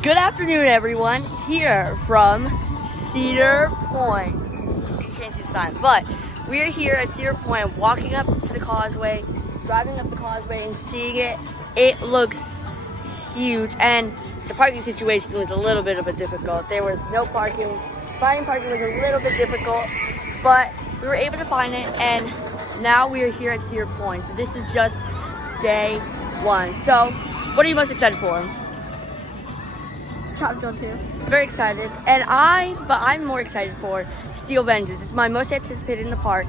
Good afternoon, everyone. Here from Cedar Point. You can't see the sign, but we are here at Cedar Point, walking up to the causeway, driving up the causeway, and seeing it. It looks huge, and the parking situation was a little bit of a difficult. There was no parking. Finding parking was a little bit difficult, but we were able to find it, and now we are here at Cedar Point. So this is just day one. So, what are you most excited for? Top Drill 2. Very excited, but I'm more excited for Steel Vengeance. It's my most anticipated in the park,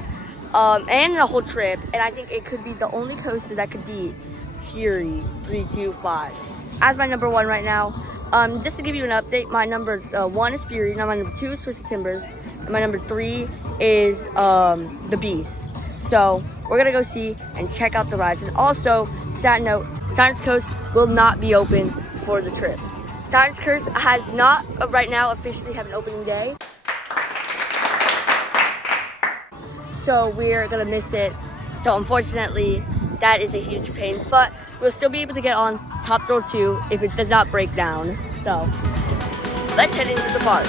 and the whole trip. And I think it could be the only coaster that could beat Fury 325 as my number one right now. Just to give you an update, my number one is Fury. Now my number two is Twisted Timbers, and my number three is the Beast. So we're gonna go see and check out the rides. And also, sad note, Science Coast will not be open for the trip. Science Coast has not right now officially have an opening day. So we're gonna miss it. So unfortunately, that is a huge pain, but we'll still be able to get on Top Thrill 2 if it does not break down. So let's head into the park.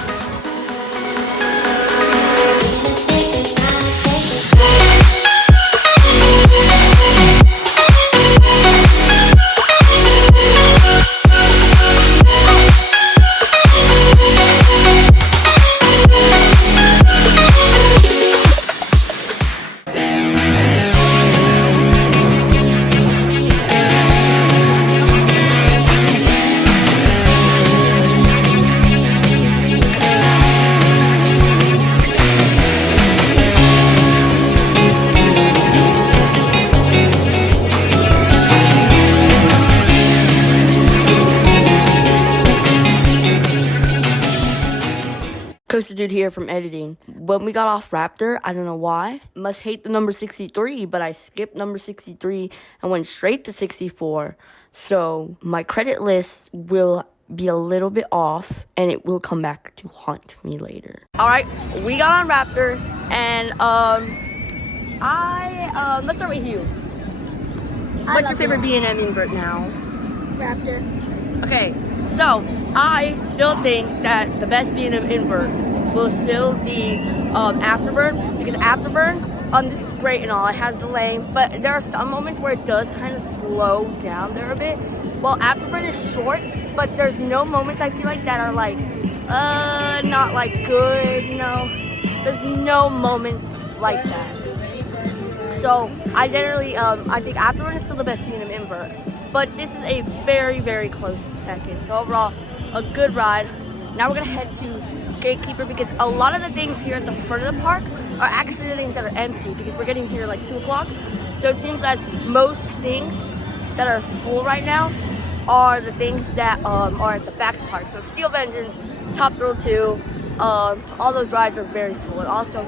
Coaster Dude here from editing. When we got off Raptor, I don't know why. Must hate the number 63, but I skipped number 63 and went straight to 64. So my credit list will be a little bit off, and it will come back to haunt me later. All right, we got on Raptor, and let's start with you. What's your favorite B&M invert now? Raptor. Okay, so I still think that the best B&M invert will still be Afterburn, because Afterburn, this is great and all, it has the lane, but there are some moments where it does kind of slow down there a bit. Well, Afterburn is short, but there's no moments I feel like that are like, not like good, you know? There's no moments like that. So I generally, I think Afterburn is still the best B&M invert. But this is a very, very close second. So overall, a good ride. Now we're gonna head to Gatekeeper, because a lot of the things here at the front of the park are actually the things that are empty, because we're getting here like 2 o'clock. So it seems that most things that are full right now are the things that are at the back of the park. So Steel Vengeance, Top Thrill 2, all those rides are very full, and also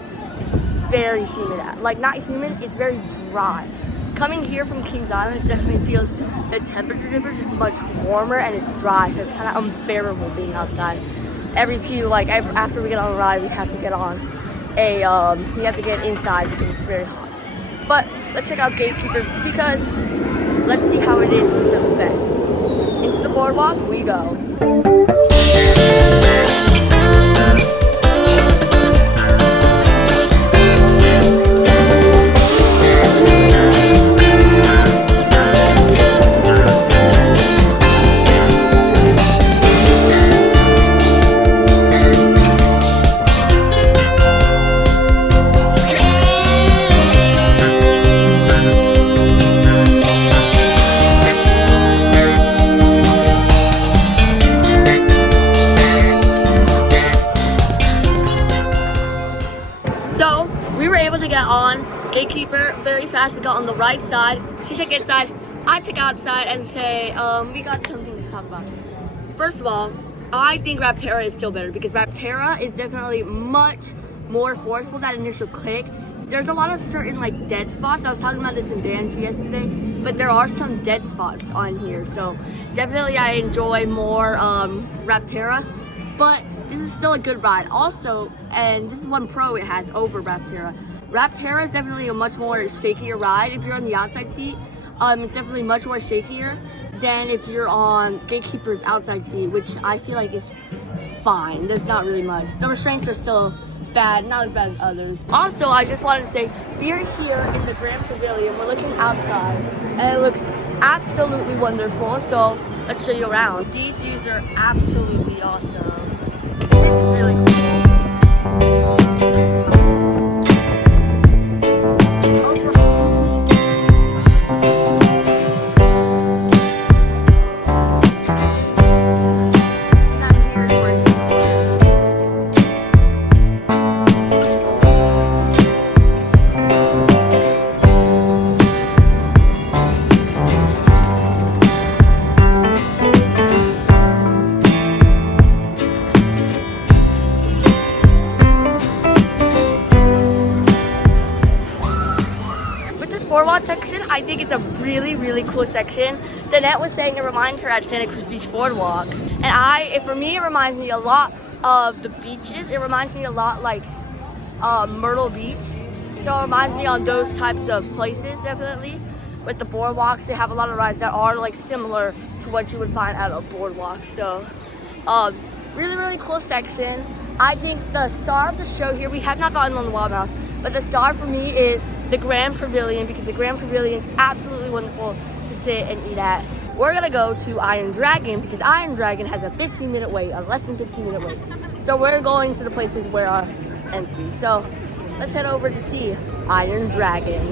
very humid. Like, not humid, it's very dry. Coming here from Kings Island, it definitely feels the temperature difference. It's much warmer and it's dry, so it's kind of unbearable being outside. After we get on a ride, we have to get on we have to get inside because it's very hot. But let's check out Gatekeeper, because let's see how it is with those specs. Into the boardwalk we go. So we were able to get on Gatekeeper very fast. We got on the right side. She took inside, I took outside, and we got something to talk about. First of all, I think Raptor is still better, because Raptor is definitely much more forceful. That initial click. There's a lot of certain like dead spots. I was talking about this in Banshee yesterday, but there are some dead spots on here. So definitely I enjoy more Raptor, but this is still a good ride. Also, and this is one pro it has over Raptor. Raptor is definitely a much more shakier ride if you're on the outside seat. It's definitely much more shakier than if you're on Gatekeeper's outside seat, which I feel like is fine. There's not really much. The restraints are still bad, not as bad as others. Also, I just wanted to say, we're here in the Grand Pavilion. We're looking outside, and it looks absolutely wonderful. So let's show you around. These views are absolutely awesome. This is really cool. Boardwalk section, I think it's a really, really cool section. Danette was saying it reminds her at Santa Cruz Beach Boardwalk. And for me, it reminds me a lot of the beaches. It reminds me a lot like Myrtle Beach. So it reminds me on those types of places, definitely. With the boardwalks, they have a lot of rides that are like similar to what you would find at a boardwalk. So really, really cool section. I think the star of the show here, we have not gotten on the Wild Mouth, but the star for me is the Grand Pavilion, because the Grand Pavilion is absolutely wonderful to sit and eat at. We're gonna go to Iron Dragon because Iron Dragon has a 15-minute wait, a less than 15-minute wait. So we're going to the places where are empty. So let's head over to see Iron Dragon.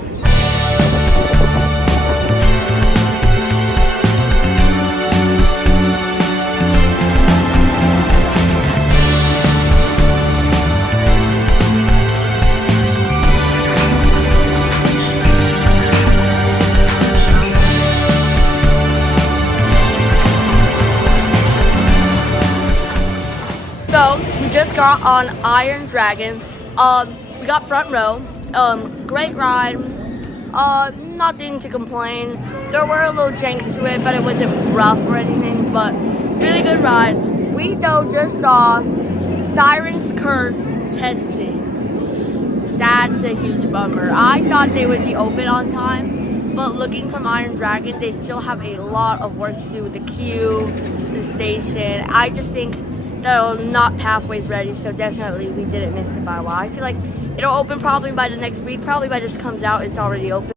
So we just got on Iron Dragon. We got front row. Great ride. Nothing to complain. There were a little janks to it, but it wasn't rough or anything. But really good ride. We though just saw Siren's Curse testing. That's a huge bummer. I thought they would be open on time, but looking from Iron Dragon, they still have a lot of work to do with the queue, the station. I just think they're not pathways ready, so definitely we didn't miss it by a while. I feel like it'll open probably by the next week. Probably by this comes out, it's already open.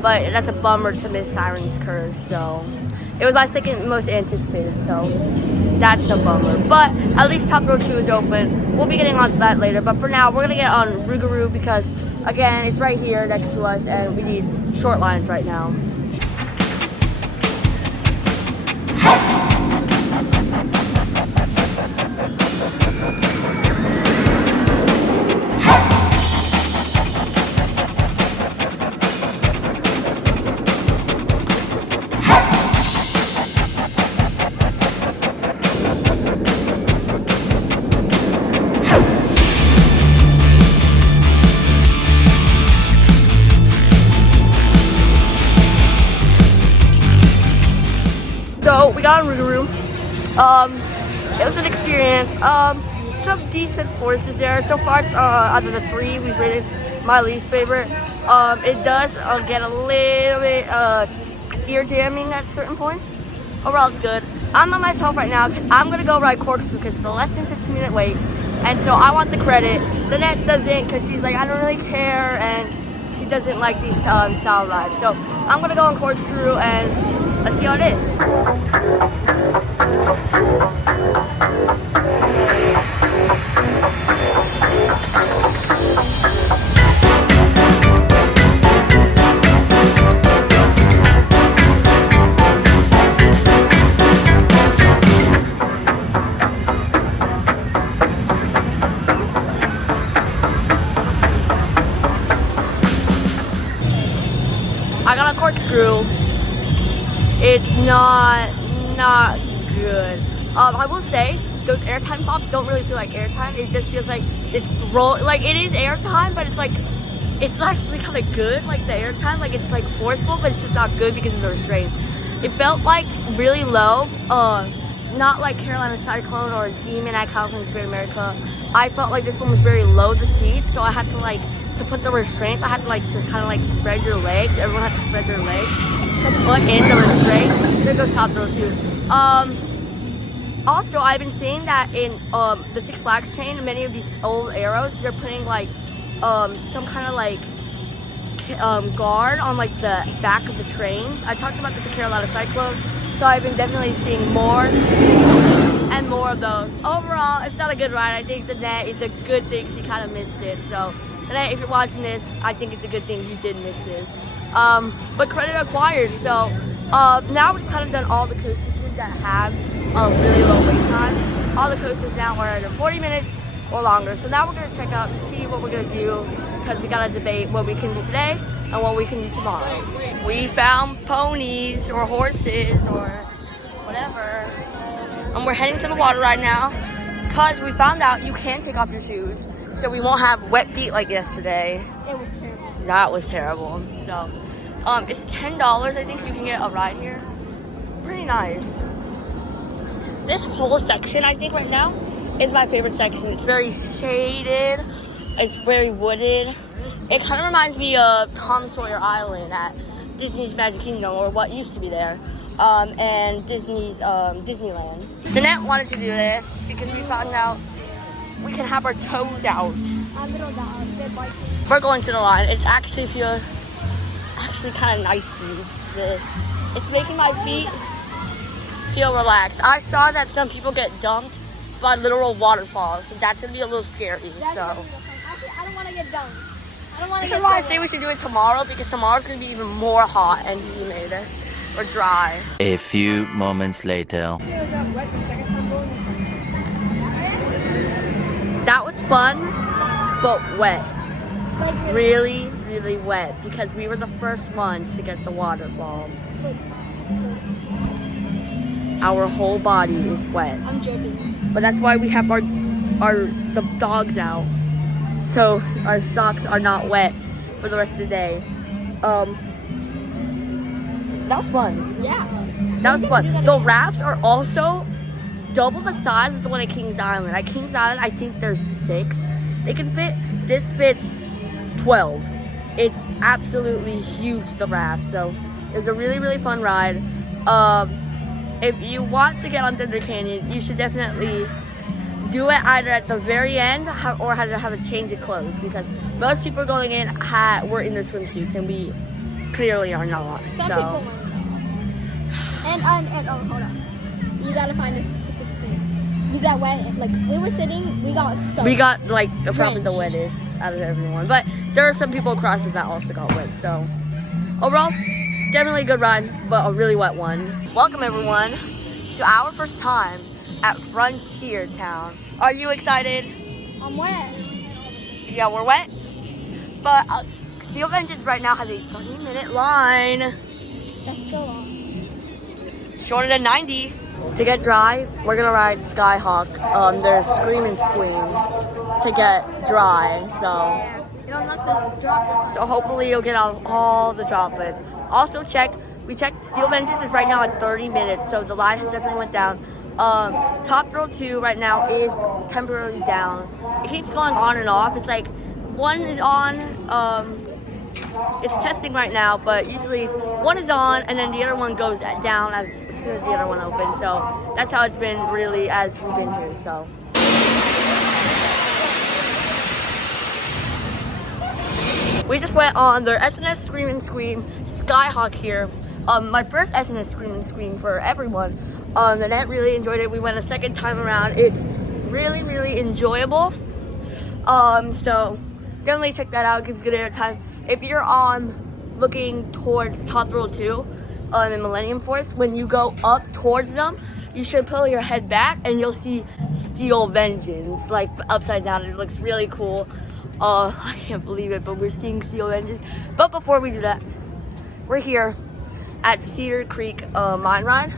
But that's a bummer to miss Siren's Curse. So it was my second most anticipated, so that's a bummer. But at least Top Row 2 is open. We'll be getting on that later. But for now, we're gonna get on Rougarou because again, it's right here next to us, and we need short lines right now. So we got on Rougarou. It was an experience. Some decent forces there. So far, out of the three, we've rated my least favorite. It does get a little bit ear jamming at certain points. Overall, it's good. I'm on myself right now because I'm gonna go ride Corkscrew because it's a less than 15-minute wait, and so I want the credit. Danette doesn't because she's like, I don't really care, and she doesn't like these style rides. So I'm gonna go on Corkscrew and let's see how it is. I got a Corkscrew. It's not good. I will say those airtime pops don't really feel like airtime. It just feels like it's like it is airtime, but it's like it's actually kind of good. Like the airtime, like it's like forceful, but it's just not good because of the restraints. It felt like really low. Not like Carolina Cyclone or Demon at California Great America. I felt like this one was very low, the seats, so I had to like to put the restraints, I had to kind of like spread your legs. Everyone had to spread their legs to put in the restraint. There goes top throw too. Also, I've been seeing that in the Six Flags chain, many of these old arrows, they're putting like some kind of like guard on like the back of the trains. I talked about this in Carolina Cyclone, so I've been definitely seeing more and more of those. Overall, it's not a good ride. I think the net is a good thing she kind of missed it. So, Annette, if you're watching this, I think it's a good thing you did miss this. But credit acquired. So now we've kind of done all the coasters here that have really low wait time. All the coasters now are under 40 minutes or longer. So now we're going to check out and see what we're going to do, because we got to debate what we can do today and what we can do tomorrow. We found ponies or horses or whatever. And we're heading to the water right now because we found out you can take off your shoes, so we won't have wet feet like yesterday. It was terrible. That was terrible. So it's $10. I think you can get a ride here. Pretty nice. This whole section, I think right now, is my favorite section. It's very shaded. It's very wooded. It kind of reminds me of Tom Sawyer Island at Disney's Magic Kingdom, or what used to be there, and Disney's Disneyland. Danette wanted to do this because we found out we can have our toes out. We're going to the line. It actually feels kind of nice to use this. It's making my feet feel relaxed. I saw that some people get dumped by literal waterfalls, so that's gonna be a little scary. So I don't want to get dumped. I don't want to this is why I say we should do it tomorrow, because tomorrow's gonna be even more hot and humid or dry. A few moments later. That was fun, but wet. Really, really wet, because we were the first ones to get the waterfall. Our whole body is wet. I'm joking. But that's why we have the dogs out, so our socks are not wet for the rest of the day. That was fun. Yeah. That was fun. The rafts are also double the size as the one at Kings Island. At Kings Island, I think there's 6 they can fit. This fits 12. It's absolutely huge, the raft. So it's a really, really fun ride. If you want to get on Thunder Canyon, you should definitely do it either at the very end or have a change of clothes, because most people going in were in their swimsuits, and we clearly are not. Some people went. And oh, hold on. You gotta find a specific thing. You got wet. Like, we were sitting, we got soaked. We got like probably the wettest out of everyone, but there are some people across us that also got wet. So overall, definitely a good ride, but a really wet one. Welcome everyone to our first time at Frontier Town. Are you excited? I'm wet. Yeah, we're wet. But Steel Vengeance right now has a 30-minute line. That's so long. Shorter than 90. To get dry, we're gonna ride Skyhawk. There's Scream and Squeam to get dry. So Yeah. You don't let the droplets. So hopefully you'll get out all the droplets. Also we checked Steel Vengeance is right now at 30 minutes, so the line has definitely went down. Top Thrill 2 right now is temporarily down. It keeps going on and off. It's like one is on, it's testing right now, but usually it's one is on and then the other one goes down as soon as the other one opens. So that's how it's been really as we've been here. So we just went on their SNS Scream and Squeam Skyhawk here. My first SNS Scream and Squeam for everyone. The net really enjoyed it. We went a second time around. It's really, really enjoyable. So definitely check that out. It gives good airtime. If you're looking towards Top Thrill 2 in Millennium Force, when you go up towards them, you should pull your head back and you'll see Steel Vengeance, like upside down. It looks really cool. I can't believe it, but we're seeing Steel Vengeance. But before we do that, we're here at Cedar Creek Mine Ride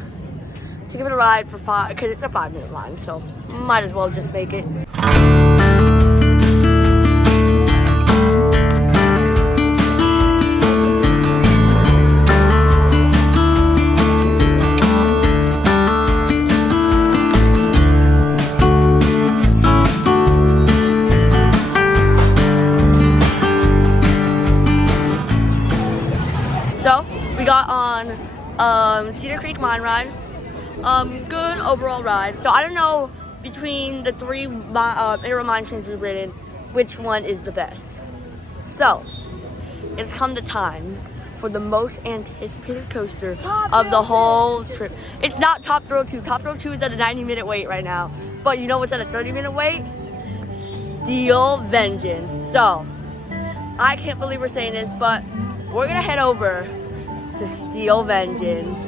to give it a ride for 5, because it's a 5-minute line, so might as well just make it. Cedar Creek Mine Ride. Good overall ride. So I don't know between the three aero mine trains we've ridden, which one is the best. So it's come to time for the most anticipated coaster of the whole trip. It's not Top Thrill 2. Top Thrill 2 is at a 90-minute wait right now. But you know what's at a 30-minute wait? Steel Vengeance. So I can't believe we're saying this, but we're gonna head over to Steel Vengeance.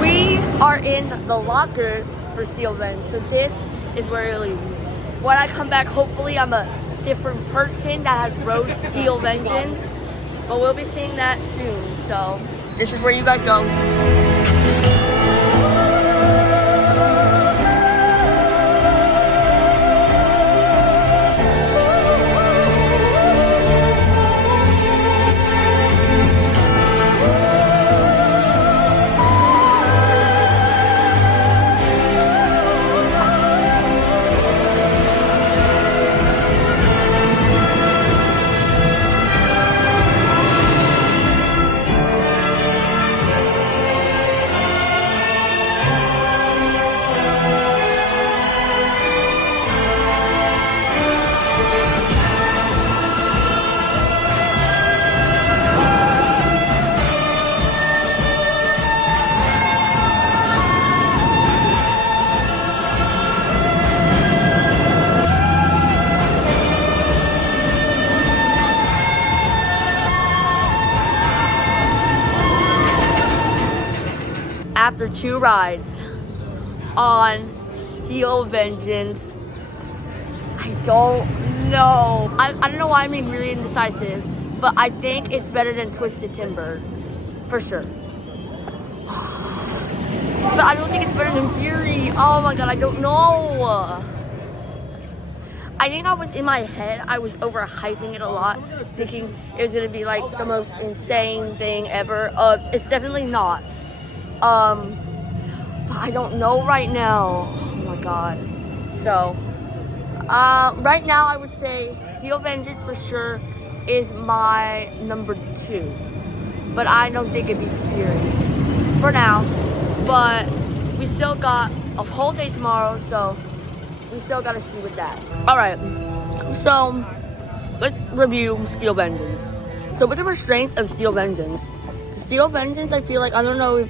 We are in the lockers for Steel Vengeance. So this is where you'll leave. When I come back, hopefully I'm a different person that has rode Steel Vengeance. But we'll be seeing that soon. So this is where you guys go. After 2 rides on Steel Vengeance, I don't know. I don't know why I'm being really indecisive, but I think it's better than Twisted Timbers, for sure. But I don't think it's better than Fury. Oh my god, I don't know. I think I was in my head, I was overhyping it a lot, thinking it was gonna be like the most insane thing ever. It's definitely not. But I don't know right now. Oh my god. So, right now I would say Steel Vengeance for sure is my number 2. But I don't think it beats Fury for now. But we still got a whole day tomorrow, so we still gotta see with that. Alright, so let's review Steel Vengeance. So with the restraints of Steel Vengeance, I feel like, I don't know if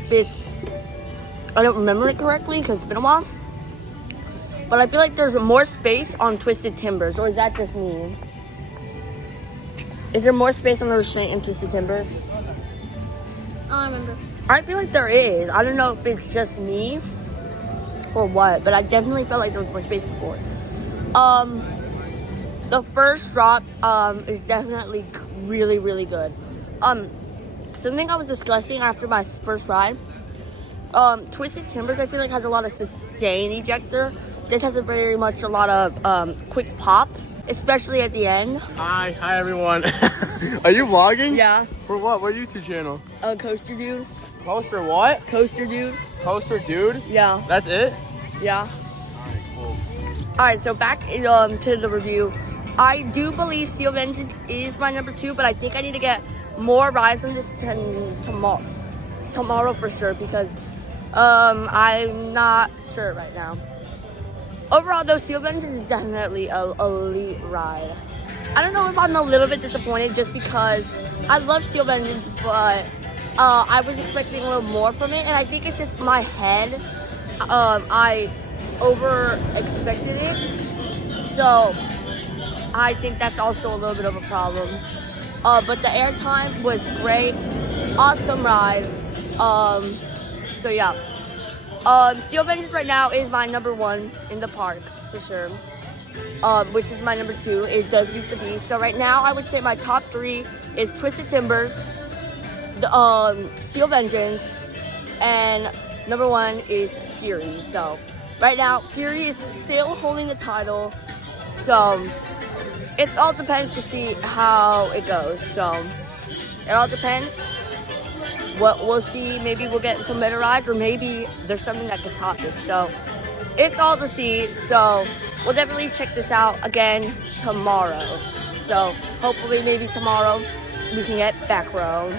I don't remember it correctly because it's been a while, but I feel like there's more space on Twisted Timbers, or is that just me? Is there more space on the restraint in Twisted Timbers? I don't remember. I feel like there is. I don't know if it's just me or what, but I definitely felt like there was more space before. The first drop is definitely really, really good. Something I was discussing after my first ride, Twisted Timbers I feel like has a lot of sustain ejector. This has a lot of quick pops, especially at the end. Hi everyone. Are you vlogging? Yeah. For what? What YouTube channel? Coaster Dude. Coaster what? Coaster Dude. Coaster Dude? Yeah. That's it? Yeah. Alright, cool. Alright, so back to the review. I do believe Steel Vengeance is my number 2, but I think I need to get more rides on this tomorrow for sure, because I'm not sure right now. Overall though, Steel Vengeance is definitely an elite ride. I don't know if I'm a little bit disappointed just because I love Steel Vengeance, but I was expecting a little more from it, and I think it's just my head. I over expected it, so I think that's also a little bit of a problem. But the airtime was great, awesome ride. So yeah, Steel Vengeance right now is my number 1 in the park for sure. Which is my number 2. It does beat the Beast. So right now I would say my top 3 is Twisted Timbers, the Steel Vengeance, and number 1 is Fury. So right now Fury is still holding the title. So it all depends to see how it goes. So it all depends. What we'll see, maybe we'll get some better rides, or maybe there's something that could top it. So it's all to see. So we'll definitely check this out again tomorrow. So hopefully maybe tomorrow we can get back row.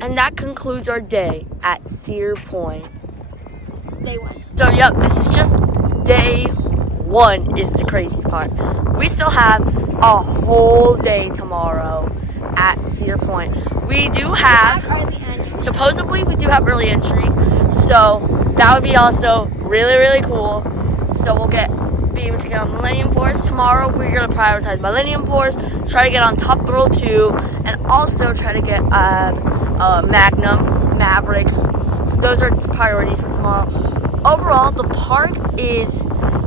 And that concludes our day at Cedar Point. Day 1. So yep, this is just day 1 is the crazy part. We still have a whole day tomorrow at Cedar Point. We do have, early entry. supposedly we do have early entry, so that would be also really, really cool. So we'll be able to get on Millennium Force. Tomorrow we're going to prioritize Millennium Force, try to get on Top Thrill 2, and also try to get Magnum, Maverick. So those are priorities for tomorrow. Overall, the park is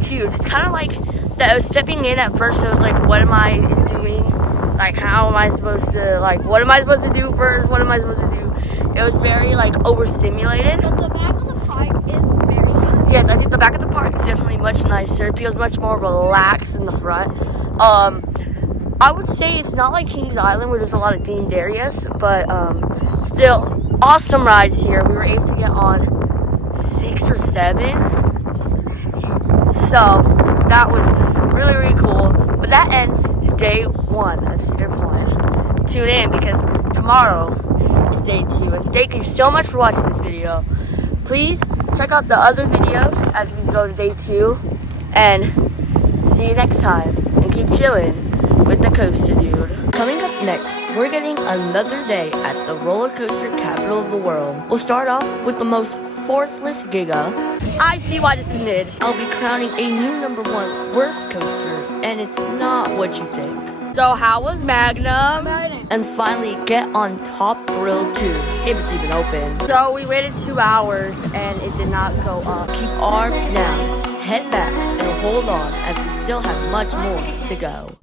huge. It's kind of like that. I was stepping in at first. I was like, what am I doing? Like, how am I supposed to, like, what am I supposed to do first? What am I supposed to do? It was very, like, overstimulated. But the back of the park is very nice. Yes, I think the back of the park is definitely much nicer. It feels much more relaxed in the front. I would say it's not like Kings Island where there's a lot of themed areas, but still awesome rides here. We were able to get on 6 or 7. So that was really, really cool. But that ends day 1 of Cedar Point. Tune in because tomorrow is day 2. And thank you so much for watching this video. Please check out the other videos as we go to day 2. And see you next time. And keep chilling with the Coaster Dude. Coming up next, we're getting another day at the roller coaster capital of the world. We'll start off with the most forceless Giga. I see why this is mid. I'll be crowning a new #1 worst coaster, and it's not what you think. So how was Magnum? And finally get on Top Thrill 2, if it's even open. So we waited 2 hours and it did not go up. Keep arms down, head back, and hold on as we still have much more to go.